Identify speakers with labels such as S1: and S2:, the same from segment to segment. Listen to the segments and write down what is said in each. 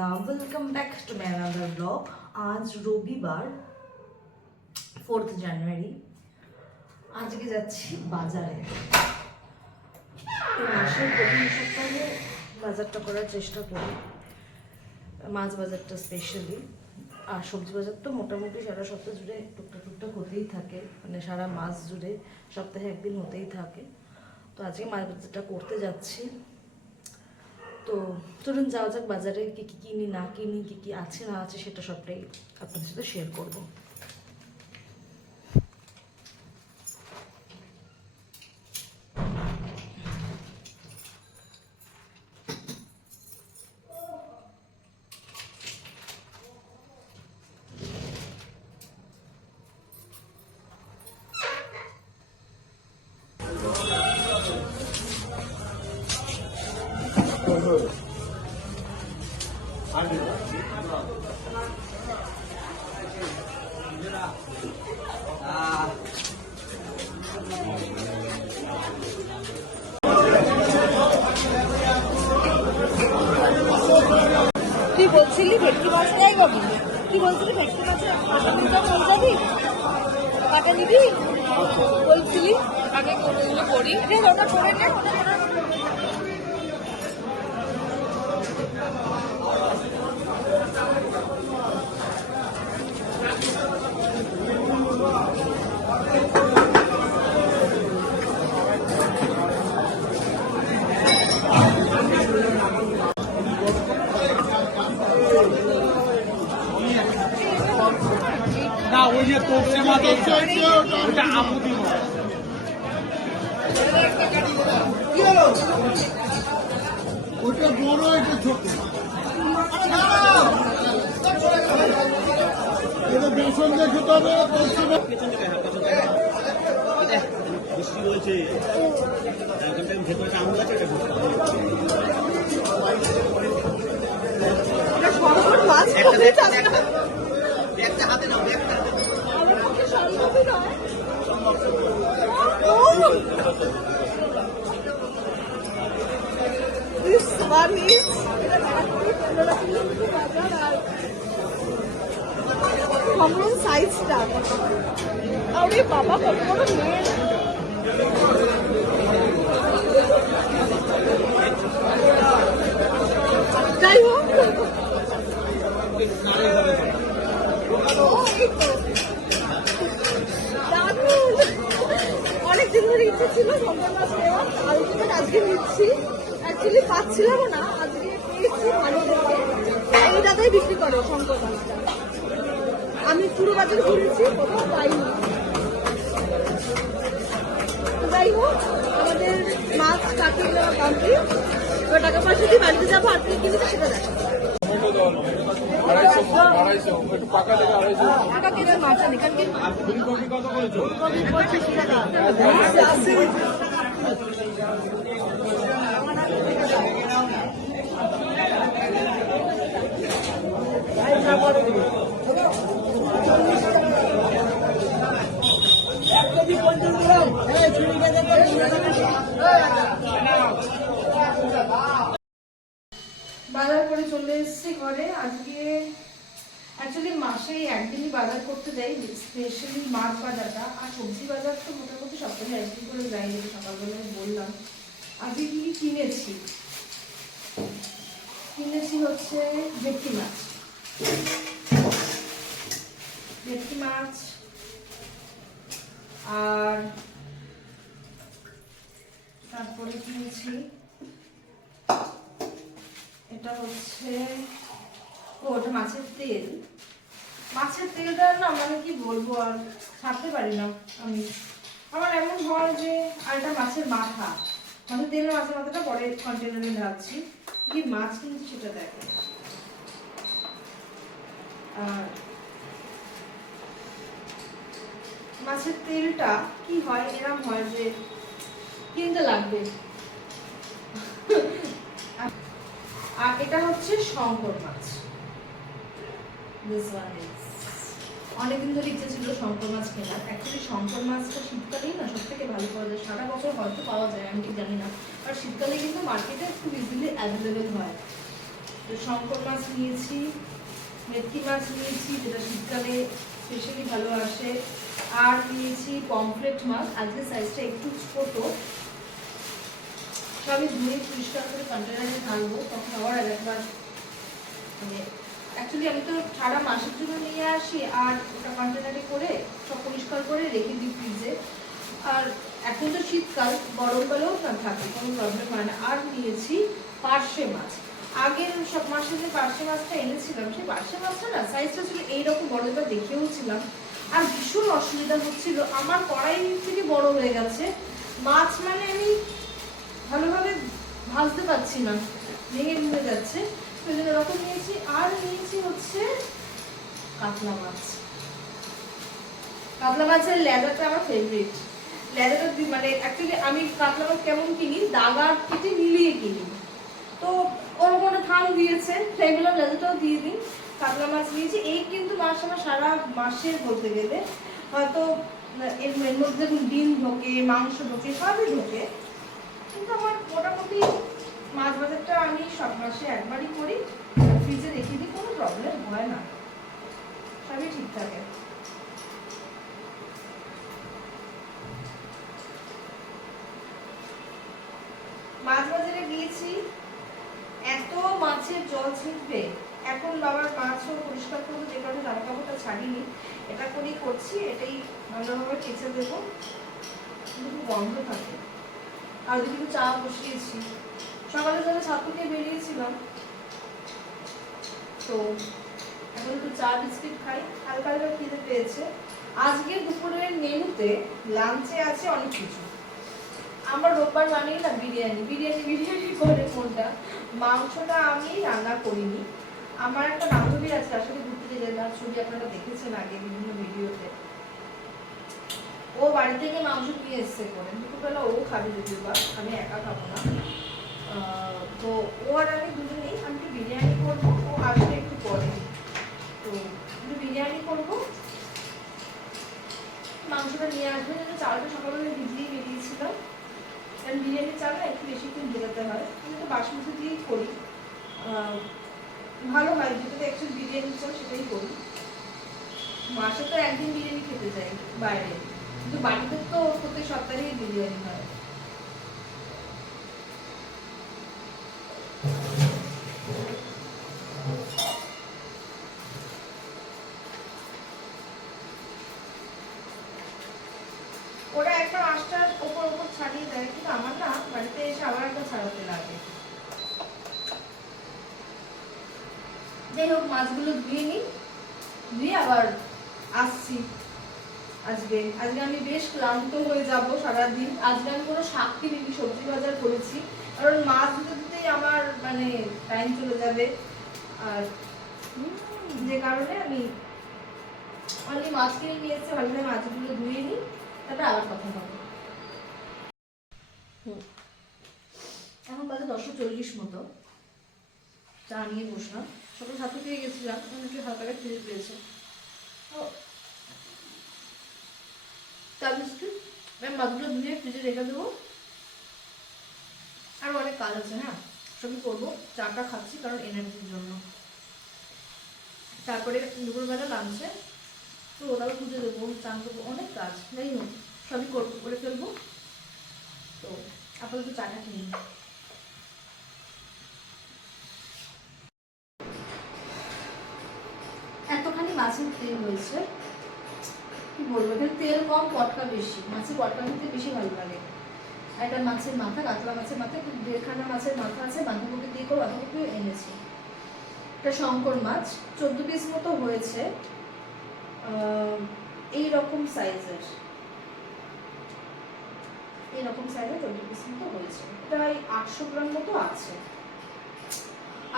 S1: Anandita welcome back to my another blog আজ রবিবার fourth January আজকে যাচ্ছি বাজারে। মাসের প্রথম সপ্তাহে বাজারটা করার চেষ্টা করি। মাছ বাজারটা স্পেশালি আর সবজি বাজার তো মোটামুটি সারা সপ্তাহ জুড়ে টুকটাক টুকটাক হতেই থাকে। মানে সারা মাস জুড়ে সপ্তাহে একদিন হতেই থাকে। তো আজকে মাছ বাজারটা করতে যাচ্ছি। তো চলুন যাওয়া যাক বাজারে কি কি কিনি, না কিনি, কি কি আছে, না আছে, সেটা সবটাই আপনাদের সাথে শেয়ার করব।
S2: তুই বলছিলি ভেটকি মাছ দেয় বাবু। কি বলছিলি ভেটকি মাছ কাটা নিতে চল যাবি কাটা নিবি? বলছিলি? আগে করি করে। ওটা করে। না
S3: ওই যে তোপসে মাছ ওটা আমুদি মাছ
S4: ওটা বড় এটা ছোট এটা বেসন দিয়ে খেতে হবে তলসি মাছ।
S3: বৃষ্টি হয়েছে এখানটা ভেতরটা আমুদ আছে এটা বুঝতে হবে।
S2: এটা সরবর মাছ
S3: একটা
S2: কবে
S3: দেখ,
S2: চাষ
S3: একটা।
S2: করা?
S3: একটা হাতে নাও একটা
S2: আমার পক্ষে সম্ভবই নয়। This one is সাইজটা আরে বাবা কত বড় মেয়ে যাই হোক ও, এই তো। দারুণ অনেকদিন ইচ্ছে ছিল আলটিমেট আজকে নিচ্ছি। অ্যাকচুয়ালি পাচ্ছিলামও না, আজকে পেয়েছি ভালো দেখে বিক্রি করে শঙ্কর আমি পুরো বাজার ঘুরেছি, কোথাও পাইনি। যাই হোক, আমাদের মাছ কাটিয়ে দেওয়া কমপ্লিট টাকা পয়সা দিয়ে বাড়িতে যাব, আর কি সেটা টাকা কেটে মাছ আনি কারণ কি?
S3: ফুলকপি কত করেছ
S2: কবির পঁচিশ টাকা।
S1: বাজার করে চলে এসেছি ঘরে আজকে মাসে একদিনই বাজার করতে যাই স্পেশালি মাছ বাজারটা। আর সবজি বাজার তো মোটামুটি সপ্তাহে একদিন করে যাই সকালবেলায় বললাম। আজকে কি কিনেছি? কিনেছি হচ্ছে ভেটকি মাছ। ভেটকি মাছ আর তারপরে কিনেছি, এটা হচ্ছে ও ওটা মাছের তেল। মাছের তেলটা না মানে কি বলব আর ছাড়তে পারি না আমি। আমার এমন হয় যে আর এটা মাছের মাথা। মাছের তেলের মাছের মাথাটা পরে কন্টেনারে ঢালছি। কি মাছ কিনছি সেটা দেখো। আর মাছের তেলটা কি হয়, এরম হয় যে কিনতে লাগবে। আর এটা হচ্ছে শঙ্কর মাছ। This অনেকদিন ধরে ইচ্ছে ছিল শঙ্কর মাছ কেনার অ্যাকচুয়ালি শঙ্কর মাছটা শীতকালেই না সব থেকে ভালো পাওয়া যায়। সারা বছর হয়তো পাওয়া যায়, আমি ঠিক জানি না। আর শীতকালে কিন্তু মার্কেটে খুব ইজিলি অ্যাভেলেবেল হয়। তো শঙ্কর মাছ নিয়েছি, মেথি মাছ নিয়েছি, যেটা শীতকালে স্পেশালি ভালো আসে। আর নিয়েছি পমফ্রেট মাছ, আজকে সাইজটা একটু ছোট। সবই ধুয়ে পরিষ্কার করে কন্টেনারে ঢালবো, তখন আবার একবার মানে অ্যাকচুয়ালি আমি তো সারা মাসের জন্য নিয়ে আসি আর ওটা কন্টেনারে করে সব পরিষ্কার করে রেখে দিই ফ্রিজে আর এখন তো শীতকাল গরমকালেও থাকে, কোনো প্রবলেম হয় না। আর নিয়েছি পার্শে মাছ। আগের সব মাসে যে পার্শে মাছটা এনেছিলাম, সেই পার্শে মাছটা না সাইজটা ছিল এইরকম বড়টা দেখেও ছিলাম। আর ভীষণ অসুবিধা হচ্ছিল। আমার কড়াই থেকে বড় হয়ে গেছে। মাছ মানে আমি ভালোভাবে ভাজতে পারছি না। ভেঙে ভেঙে যাচ্ছে। ওই জন্য নিয়েছি। আর নিয়েছি হচ্ছে কাতলা মাছ। কাতলা মাছের লেদাটা আমার ফেভারিট লেদাটা দি- মানে অ্যাকচুয়ালি আমি কাতলা মাছ কেমন কিনি? দাগার কেটে মিলিয়ে কিনি। তো ওরকম একটা থাম দিয়েছে সেগুলো লেদাটাও দিয়ে দিই। কাতলা মাছ নিয়েছি। এই কিন্তু মাছ আমার সারা মাসের বলতে গেলে। হয়তো এর মধ্যে ডিম ঢোকে, মাংস ঢোকে, সবই ঢোকে। কিন্তু আমার মোটামুটি মাছ বাজারটা আমি সব মাসে একবারই করি। ফ্রিজে রেখে দিই, কোনো প্রবলেম হয় না। সবই ঠিক থাকে। মাছ বাজারে গিয়েছি, এত মাছের জল ছিটবে। এখন বাবার মাছও পরিষ্কার করব, যে কারণে জামা কাপড়টা ছাড়িনি। এটা করেই করছি, এটাই ভালোভাবে কেচে দেবো। কিন্তু খুব গন্ধ থাকে। আর একটু চা বসিয়েছি। সকালে ছাত্র খেয়ে বেরিয়েছিলাম। তো এখন একটু চা, বিস্কিট খাই। হালকা হালকা খেতে পেয়েছে। আজকে দুপুরের মেনুতে লাঞ্চে আছে অনেক কিছু। আমরা রোববার বানিয়ে না বিরিয়ানি। বিরিয়ানি বিরিয়ানি করে কোনটা? মাংসটা আমি রান্না করিনি। আমার একটা বান্ধবী আছে, আসলে ঘুরতে যেতে তার ছবি আপনারা দেখেছেন আগে বিভিন্ন ভিডিওতে। ও বাড়ি থেকে মাংস নিয়ে এসছে করে। দুপুরবেলা ও খাবে যদিও বা, আমি একা খাব না। তো ও আর আমি দুজনেই আমি বিরিয়ানি করব। ও আসবে একটু পরে। তো একটু বিরিয়ানি করব। মাংসটা নিয়ে আসবে যেন চালটা সকালবেলা ভিজিয়ে বেরিয়েছিলাম। কারণ বিরিয়ানির চাল না একটু বেশিক্ষণ ভেজাতে হয়। আমি তো বাসমতি দিয়েই করি। ভালো হয়, যেটাতে অ্যাকচুয়ালি বিরিয়ানির চাল সেটাই করি। মাসে তো একদিন বিরিয়ানি খেতে যাই বাইরে। কিন্তু বাড়িতে তো প্রত্যেক সপ্তাহেই বিরিয়ানি হয় ওরা একটা মাছটার ওপর ওপর ছাড়িয়ে দেয় কিন্তু আমার না বাড়িতে এসে আবার একটা ছাড়াতে লাগে যাই হোক, মাছগুলো ধুয়ে নিই। ধুয়ে আবার আসছি আজকে। আজকে আমি বেশ ক্লান্ত হয়ে যাব সারাদিন। আজকে আমি কোনো শাক কিনিনি, সবজি বাজার করেছি। কারণ মাছ ধুতে ধুতেই আমার মানে টাইম চলে যাবে। আর যে কারণে আমি অনলি মাছ কিনে নিয়ে এসেছি ভালোভাবে মাছগুলো ধুয়ে নিই, তারপরে আবার কথা হবে। এখন বাজে দশটা চল্লিশ মতো। চা নিয়ে বসলাম। সকাল সাথে পেয়ে গেছিলাম এখন একটু হালকা করে খিদে পেয়েছে। তো চা বিস্কুট ম্যাম মাছগুলো ধুয়ে ফ্রিজে রেখে দেবো। আর অনেক কাজ আছে হ্যাঁ? সবই করব? চাটা খাচ্ছি কারণ এনার্জির জন্য। তারপরে দুপুরবেলা লাঞ্চে তো ওটাও খুঁজে দেবো, চান করব, অনেক কাজ। যাই হোক, সবই করব, করে ফেলব। তো আপাতত চাটা খেয়ে নিই। এতখানি মাছের তেল হয়েছে। কি বলব, এখানে তেল কম, পটকা বেশি। মাছের পটকা খেতে বেশি ভালো লাগে। একটা মাছের মাথা, কাতলা মাছের মাথা একটু দেড়খানা মাছের মাথা আছে, বাঁধাকপি দিয়ে করে বাঁধাকপিও এনেছি। এটা শঙ্কর মাছ, চোদ্দ পিস মতো হয়েছে। এই রকম সাইজের এই রকম সাইজের চোদ্দ পিস মতো হয়েছে। প্রায় আটশো গ্রাম মতো আছে।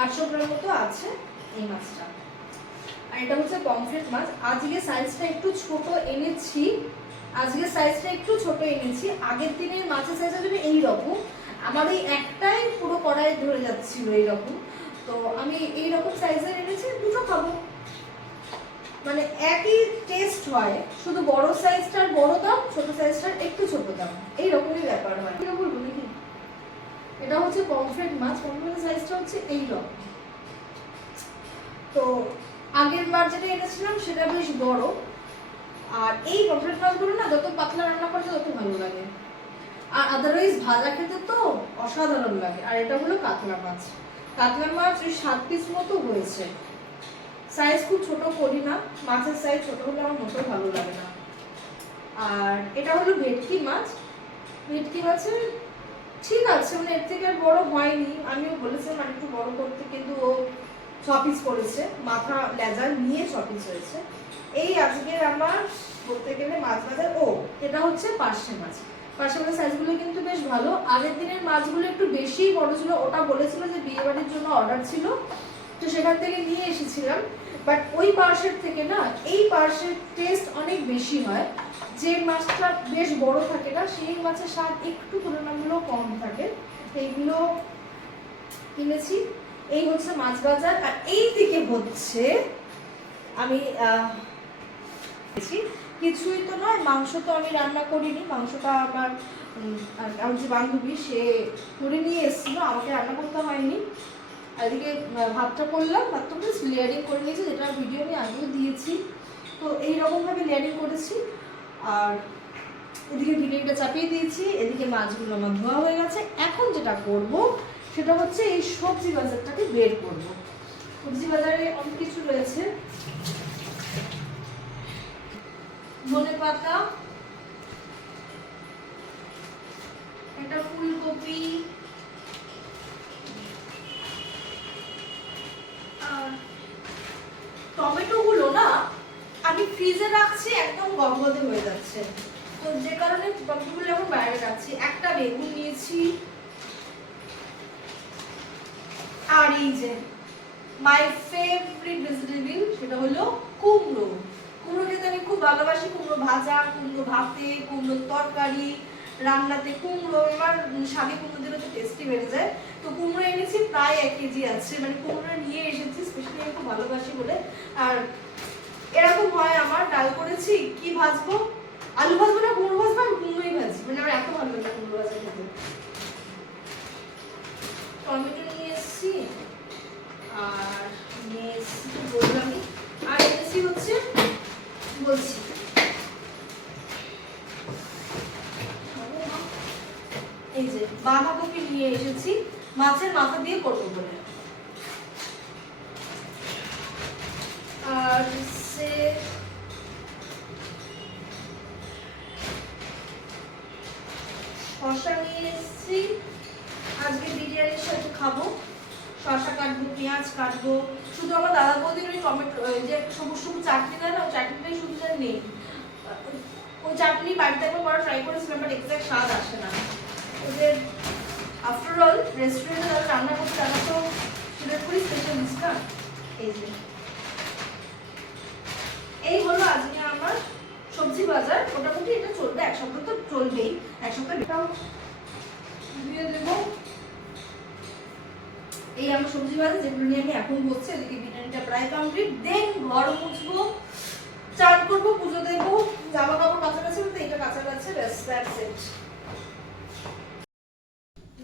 S1: আটশো গ্রাম মতো আছে এই মাছটা। আর এটা হচ্ছে পমফ্রেট মাছ। আজকে সাইজটা একটু ছোট এনেছি। আজকে সাইজটা একটু ছোট এনেছি। আগের দিনের মাছের সাইজটা যদি এই রকম আমার এই একটাই পুরো কড়াই ধরে যাচ্ছিল এই রকম তো আমি এই রকম সাইজের এনেছি দুটো খাব। মানে একই টেস্ট হয়। শুধু বড় সাইজটার বড় দাম ছোট সাইজটার একটু ছোট দাম। এই রকমই ব্যাপার হয়। এটা বলব নাকি? এটা হচ্ছে পমফ্রেট মাছ। পমফ্রেটের সাইজটা হচ্ছে এই রকম তো আগের বার যেটা এনেছিলাম সেটা বেশ বড়। আর এই পমফ্রেট মাছগুলো না যত পাতলা রান্না করছে তত ভালো লাগে। আর আদারওয়াইজ ভাজা খেতে তো অসাধারণ লাগে। আর এটা হলো কাতলা মাছ। কাতলা মাছ ওই সাত পিস মতো হয়েছে। সাইজ খুব ছোট করি না। মাছের সাইজ ছোট হলে আমার মোটেও ভালো লাগে না। আর এটা হলো ভেটকি মাছ। ভেটকি মাছের ঠিক আছে মানে এর থেকে আর বড় হয়নি। আমিও বলেছিলাম একটু বড় করতে, কিন্তু ও ছ করেছে, মাথা, লেজার নিয়ে ছ হয়েছে। এই আজকের আমার বলতে গেলে মাছ বাজার, ও, এটা হচ্ছে পার্শে মাছ। পার্শে মাছের সাইজগুলো কিন্তু বেশ ভালো। আগের দিনের মাছগুলো একটু বেশি বড় ছিল, ওটা বলেছিল যে বিয়ে বাড়ির জন্য অর্ডার ছিল, তো সেখান থেকে নিয়ে এসেছিলাম। বাট ওই পার্সের থেকে না, এই পার্সের টেস্ট অনেক বেশি হয়। যে মাছটা বেশ বড় থাকে না, সেই মাছের স্বাদ একটু তুলনামূলক কম থাকে। এইগুলো কিনেছি। এই হচ্ছে মাছ বাজার, আর এই দিকে হচ্ছে আমি কিছুই তো নয়, মাংস তো আমি রান্না করিনি, মাংসটা আমার আমার যে বান্ধবী, সে করে নিয়ে এসেছিল, আমাকে রান্না করতে হয়নি। এদিকে ভাতটা করলাম, ভাতটা বেশ লেয়ারিং করে নিয়েছি, যেটা ভিডিও আমি আগেও দিয়েছি। তো এইরকমভাবে লেয়ারিং করেছি, আর এদিকে ভিডিওটা চাপিয়ে দিয়েছি, এদিকে মাছগুলো আমার ধোয়া হয়ে গেছে। এখন যেটা করব সেটা হচ্ছে এই সবজি বাজারটাকে বের করব। সবজি বাজারে অনেক কিছু রয়েছে। ধনে পাতা, একটা ফুলকপি, আর টমেটো গুলো না, আমি ফ্রিজে রাখছি, একদম গমগদে হয়ে যাচ্ছে। তো যে কারণে টমেটোগুলো এখন বাইরে রাখছি। একটা বেগুন নিয়েছি আর যে মাই ফেভারিট ভেজিটেবল সেটা হলো কুমড়ো। কুমড়ো খেতে আমি খুব ভালোবাসি, কুমড়ো ভাজা, কুমড়ো ভাতে কুমড়ো তরকারি, রান্নাতে কুমড়ো আমার শাকে কুমড়ো দিলে তো টেস্টি বেড়ে যায়। তো কুমড়ো এনেছি প্রায় এক কেজি আছে মানে কুমড়ো নিয়ে এসেছি স্পেশালি আমি খুব ভালোবাসি বলে। আর এরকম হয় আমার, ডাল করেছি, কি ভাজবো? আলু ভাজবো না, কুমড়ো ভাজবো আমি কুমড়োই ভাজি। মানে আমার এত ভালো লাগে কুমড়ো ভাজা খেতে। টমেটো বাঁধাকপি নিয়ে এসেছি মাছের মাথা দিয়ে করব বলে। আর হচ্ছে কাটবো শুধু আমার দাদা বৌদির ওই টমেটো যে সবুজ সবুজ চাটনি দেয় না, ওই চাটনিটাই শুধু যা নেই। ওই চাটনি বাড়িতে একবার করা ট্রাই করেছিলাম বাট এক্সাক্ট স্বাদ আসে না। ওদের আফটার অল রেস্টুরেন্টে যারা রান্না করছে, তারা তো খুবই স্পেশালিস্ট না? এই যে। এই হলো আজকে আমার সবজি বাজার। মোটামুটি এটা চলবে, এক সপ্তাহ তো চলবেই। এক সপ্তাহ দিয়ে দেবো। এই আমার সবজি বাজার যেগুলো নিয়ে আমি এখন বসছি ওদিকে বিরিয়ানিটা প্রায় কমপ্লিট দেন ঘর মুছবো, চান করব, পুজো দেবো জামা কাপড় কাছাকাছি তো এটা কাছাকাছি ব্যাস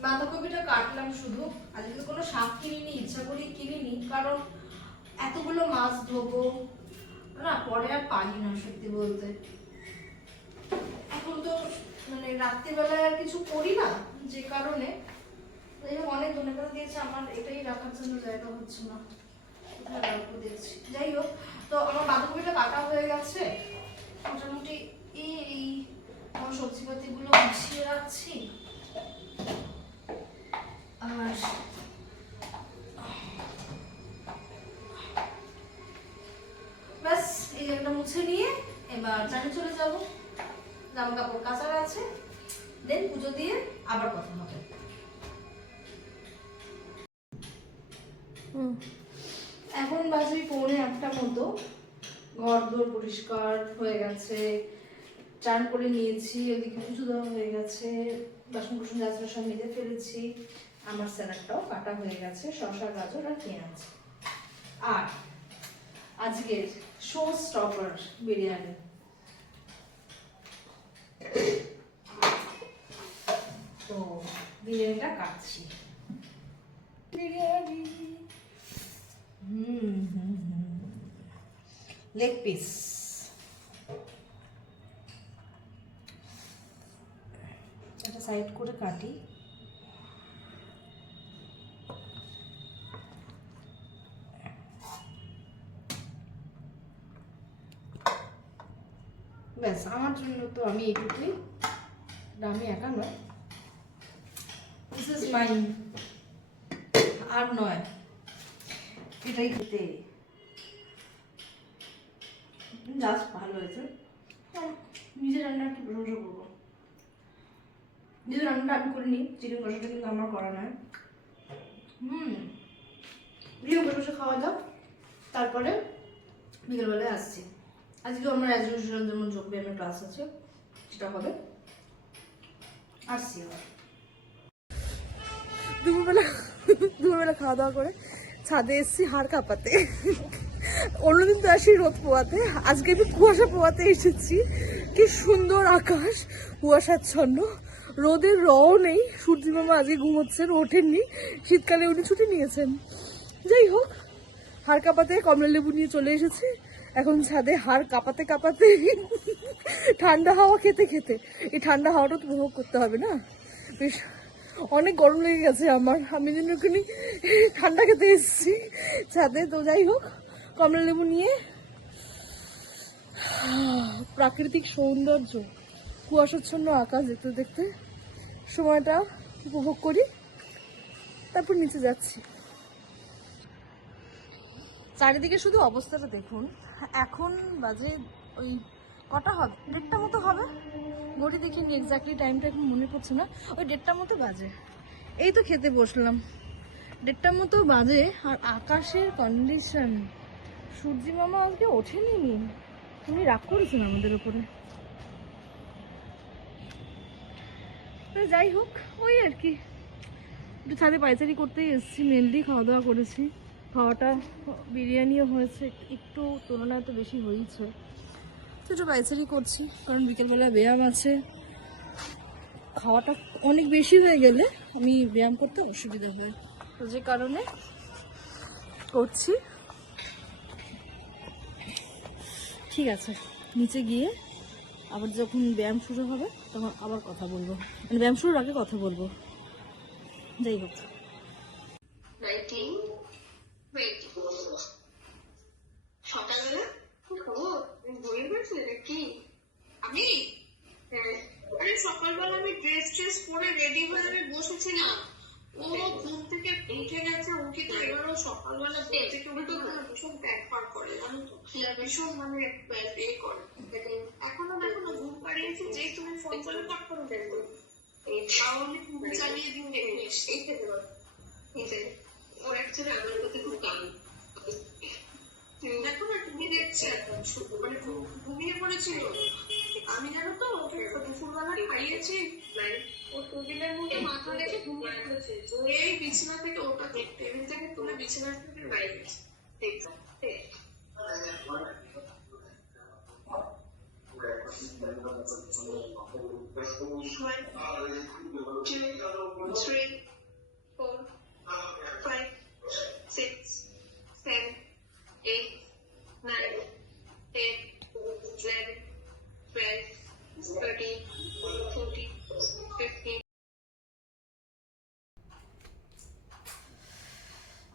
S1: বাঁধাকপিটা কাটলাম শুধু। আজকে কোনো শাক কিনিনি, ইচ্ছা করে কিনিনি, কারণ এতগুলো মাছ ধোবো। না, পরে আর পারি না, সত্যি বলতে। এখন তো মানে রাত্রিবেলায় আর কিছু করি না, যে কারণে অনেক ধন্যবাদ দিয়েছে, আমার এটাই রাখার জন্য জায়গা হচ্ছে না। কোথায় যাই হোক, তো আমার বাঁধাকপিটা কাটা হয়ে গেছে। মোটামুটি এই এই আমার সবজিপাতিগুলো গুছিয়ে রাখছি। আর ব্যাস, এই জায়গাটা মুছে নিয়ে এবার জানে চলে যাব। জামা কাপড় কাচার আছে। দেন পুজো দিয়ে আবার কথা হবে। এখন বাজে পৌনে একটা মতো। ঘর দোর পরিষ্কার হয়ে গেছে। চান করে নিয়েছি ওদিকে পুজো দেওয়া হয়ে গেছে। বাসন কুসন গাছটা সব মেজে ফেলেছি। আমার স্যালাডটাও কাটা হয়ে গেছে শসা গাজর আর পেঁয়াজ। আর আজকের শো স্টপার বিরিয়ানি। তো বিরিয়ানিটা কাটছি। বিরিয়ানি। লেগ পিস এটা সাইড করে কাটি। ব্যাস, আমার জন্য তো আমি এইটুকুই। আমি একা নয়। দিস ইজ মাইন আর নয়। এটাই খেতে। জাস্ট ভালো হয়েছে। হ্যাঁ, নিজের রান্না একটু প্রশংসা করব। নিজের রান্নাটা আমি করিনি চিকেন কষাটা কিন্তু আমার করা নয়। হুম দিয়ে বসে খাওয়া যাক তারপরে বিকেলবেলায় আসছি। আজকেও আমার অ্যাজ ইউজুয়াল যেমন যোগব্যায়ামের ক্লাস আছে সেটা হবে। আসছি
S2: দুপুরবেলা দুপুরবেলা খাওয়া দাওয়া করে ছাদে এসেছি হাড় কাঁপাতে। অন্যদিন তো আসি রোদ পোয়াতে। আজকে আমি কুয়াশা পোয়াতে এসেছি। কি সুন্দর আকাশ, কুয়াশাচ্ছন্ন। রোদের রও নেই। সূর্য মামা আজকে ঘুমোচ্ছেন, ওঠেননি। শীতকালে উনি ছুটি নিয়েছেন। যাই হোক, হাড় কাঁপাতে কমলা লেবু নিয়ে চলে এসেছি। এখন ছাদে হাড় কাঁপাতে কাঁপাতে ঠান্ডা হাওয়া খেতে খেতে। এই ঠান্ডা হাওয়াটা তো উপভোগ করতে হবে না? বেশ অনেক গরম লেগে গেছে আমার। আমি যেন ওখানে ঠান্ডা খেতে এসেছি। ছাদে, তো যাই হোক, কমলা লেবু নিয়ে। প্রাকৃতিক সৌন্দর্য, কুয়াশাচ্ছন্ন আকাশ দেখতে দেখতে সময়টা উপভোগ করি। তারপর নিচে যাচ্ছি। চারিদিকে শুধু অবস্থাটা দেখুন। এখন বাজে ওই কটা হবে? দেড়টা মতো হবে। ঘড়ি দেখিনি এক্স্যাক্টলি টাইমটা এখন মনে পড়ছে না। ওই দেড়টা মতো বাজে। এই তো খেতে বসলাম। দেড়টার মতো বাজে আর আকাশের কন্ডিশন সূর্যি মামা আজকে ওঠেনি। উনি রাগ করেছেন আমাদের উপরে? যাই হোক, ওই আর কি। একটু ছাদে পাইচারি করতেই এসেছি মেনলি খাওয়া দাওয়া করেছি। খাওয়াটা, বিরিয়ানিও হয়েছে, একটু তুলনায় তো বেশি হয়েছে। একটু পাইচারি করছি, কারণ বিকেলবেলা ব্যায়াম আছে। খাওয়াটা অনেক বেশি হয়ে গেলে আমি ব্যায়াম করতে অসুবিধা হয়। তো যে কারণে করছি। ঠিক আছে, নিচে গিয়ে আবার যখন ব্যায়াম শুরু হবে, তখন আবার কথা বলব। মানে ব্যায়াম শুরুর আগে কথা বলব। যাই হোক।
S5: নাইনটিন টোয়েন্টি সকালবেলা কি খবর তুমি বই পড়ছো কি? আমি? হ্যাঁ। আরে সকালবেলা আমি ড্রেস ট্রেস পরে রেডি হয়ে আমি বসেছিলাম। ও ঘুম থেকে উঠে গেছে উঠে তো এবারও সকালবেলা ঘুম থেকে উঠে ওরা ভীষণ প্যাক পার করে জানো তো? ভীষণ মানে এ করে। এখনও দেখো না ঘুম পাড়িয়েছি যেই তুমি ফোন করে পাক করে দেখো। তাহলে ঘুম চালিয়ে দিন দেখিস এই খেতে পারো এই যে ও অ্যাকচুয়ালি আমার প্রতি খুব কান। দেখো না তুমি দেখছে এখন মানে ঘুমিয়ে পড়েছিল। আমি জানো তো ওকে দুপুরবেলা খাইয়েছি। মানে ও টেবিলের মধ্যে মাথা রেখে ঘুমিয়ে এই বিছানা থেকে ওটা টেবিল থেকে তুলে বিছানা থেকে বাইরে দেখছ One, two, three, four, five, six, seven,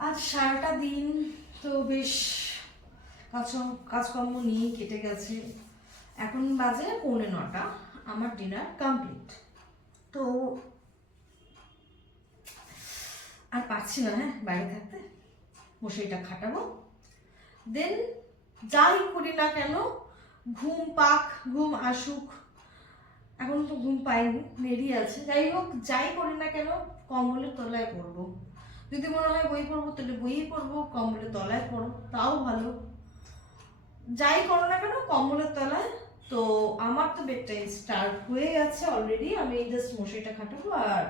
S1: আজ সারাটা দিন তো বেশ কাজ কাজকর্ম নিয়েই কেটে গেছে। এখন বাজে পৌনে নটা। আমার ডিনার কমপ্লিট। তো আর পারছি না হ্যাঁ বাইরে থাকতে। মশারিটা খাটাবো। দেন যাই করি না কেন, ঘুম পাক, ঘুম আসুক। এখন তো ঘুম পাইনি দেরি আছে। যাই হোক, যাই করি না কেন, কম্বলের তলায় পড়ব। যদি মনে হয় বই পড়ব, তাহলে বইই পড়ব, কম্বলের তলায় পড়ো তাও ভালো। যাই করো না কেন, কম্বলের তলায়। তো আমার তো বেড টাইম স্টার্ট হয়ে গেছে অলরেডি আমি জাস্ট মশারিটা খাটাবো আর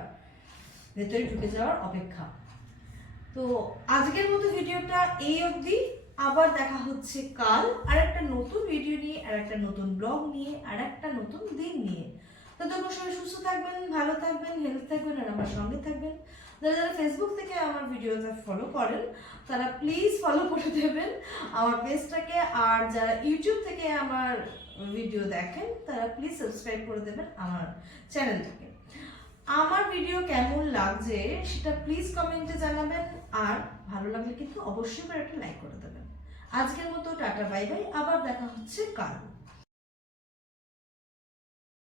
S1: ভেতরে ঢুকে যাওয়ার অপেক্ষা। তো আজকের মতো ভিডিওটা এই অবধি। আবার দেখা হচ্ছে কাল আর একটা নতুন ভিডিও নিয়ে আর একটা নতুন ব্লগ নিয়ে আর একটা নতুন দিন নিয়ে। তো ততক্ষণ সবাই সুস্থ থাকবেন, ভালো থাকবেন হেলথ থাকবেন আর আমার সঙ্গে থাকবেন। যারা যারা ফেসবুক থেকে আমার ভিডিওটা ফলো করেন, তারা প্লিজ ফলো করে দেবেন আমার পেজটাকে আর যারা ইউটিউব থেকে আমার ভিডিও দেখেন, তারা প্লিজ সাবস্ক্রাইব করে দেবেন আমার চ্যানেলটাকে আমার ভিডিও কেমন লাগছে, সেটা প্লিজ কমেন্টে জানাবেন। আর ভালো লাগলে কিন্তু অবশ্যই করে একটা লাইক করে দেবেন। আজকের মতো টাটা বাই বাই। আবার দেখা হচ্ছে কাল।